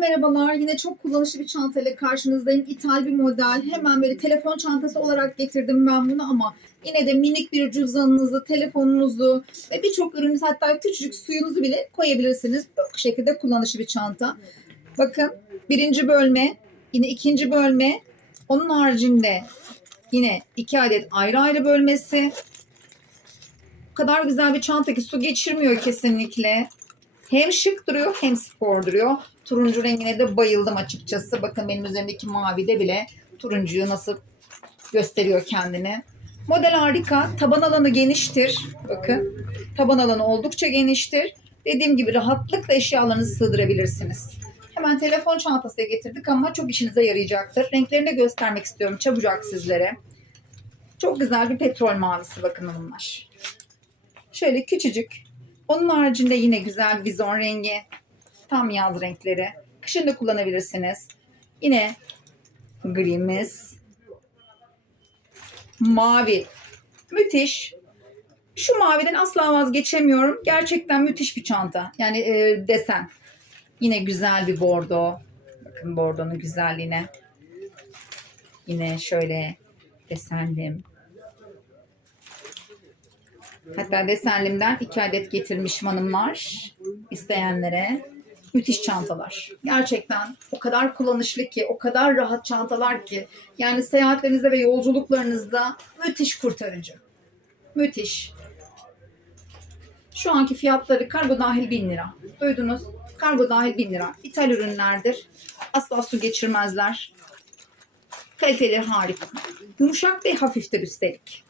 merhabalar. Yine çok kullanışlı bir çantayla karşınızdayım. İthal bir model. Hemen böyle telefon çantası olarak getirdim ben bunu ama yine de minik bir cüzdanınızı, telefonunuzu ve birçok ürününüz hatta küçücük suyunuzu bile koyabilirsiniz. Bu şekilde kullanışlı bir çanta. Bakın birinci bölme, yine ikinci bölme. Onun haricinde yine iki adet ayrı ayrı bölmesi. O kadar güzel bir çanta ki su geçirmiyor kesinlikle. Hem şık duruyor hem spor duruyor. Turuncu rengine de bayıldım açıkçası. Bakın benim üzerimdeki mavide bile turuncuyu nasıl gösteriyor kendini. Model harika. Taban alanı geniştir. Bakın. Taban alanı oldukça geniştir. Dediğim gibi rahatlıkla eşyalarınızı sığdırabilirsiniz. Hemen telefon çantasına getirdik ama çok işinize yarayacaktır. Renklerini de göstermek istiyorum çabucak sizlere. Çok güzel bir petrol mavisi bakın bunlar. Şöyle küçücük onun haricinde yine güzel vizon rengi. Tam yaz renkleri. Kışın da kullanabilirsiniz. Yine grimiz. Mavi. Müthiş. Şu maviden asla vazgeçemiyorum. Gerçekten müthiş bir çanta. Yani e, desen. Yine güzel bir bordo. Bakın bordonun güzelliğine. Yine şöyle desenlim. Hatta desenlimden iki adet getirmişim hanımlar isteyenlere. Müthiş çantalar. Gerçekten o kadar kullanışlı ki, o kadar rahat çantalar ki. Yani seyahatlerinizde ve yolculuklarınızda müthiş kurtarıcı. Müthiş. Şu anki fiyatları kargo dahil 1000 lira. Duydunuz. Kargo dahil 1000 lira. İthal ürünlerdir. Asla su geçirmezler. Kaliteleri harika. Yumuşak ve hafiftir üstelik.